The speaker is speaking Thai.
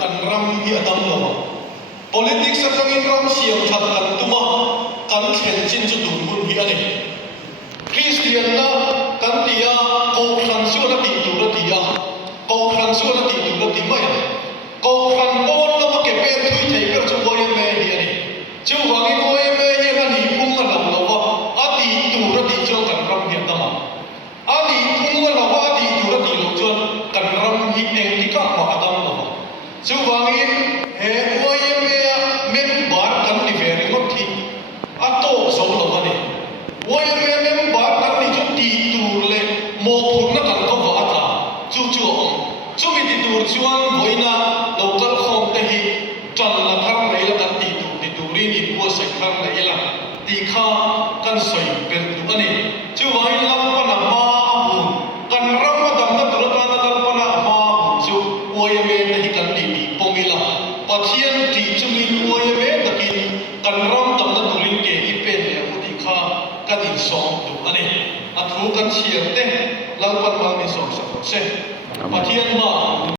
กันรำที่อดัมลง politics สักครั้งรำเสียงทับกันตัวกันเข็นจินจุดดุนบุญที่อันนี้คริสเตียนนะกันที่ยาโกครันส่วนที่ตัวที่ยาโกครันส่วนที่ตัวที่ไม่โกครันบอลแล้วมาเก็บเป็นทุยไทยก็จะวายเมย์ที่อันนี้จะวางวายเมย์ที่อันนี้พุ่งมาแล้วว่าอดีตตัวที่เจ้ากันรำที่อดัมอดีตพุ่งมาแล้วว่าอดีตตัวที่เราจนกันรำที่เองที่ก็มาอดัมแล้วจะวางเฮ้วายเมย์เมมบาร์กันที่เวรีมดที่อัตโตสาวแล้ววันนี้วายเมย์เมมบาร์กันที่จุดที่ตัวเลยโมพุนนักกันก็ว่าตาจู่มีที่ตัวชวนไว้นะเราก็คงแต่ที่จันละครั้งไหนละกันที่ตัวรีนิบัวใส่ครั้งไหนละที่ข้ากันใส่เป็นตัวนี้จู่ไว้ลังปนักมาบุญกันรำมาดำนัดตัวกันลังปนักมาจู่วายเมย์ที่กันที่ปงมิลาปัจจัยที่จะมีวายเมย์ตะกี้กันรำดำนัดตัวลิงเกย์เป็นเนี่ยผู้ที่ข้ากันอินสองตัวนี้อัตรูกันเชียร์เต้ลังปนักมีสองสักเส้นปัจจัยมา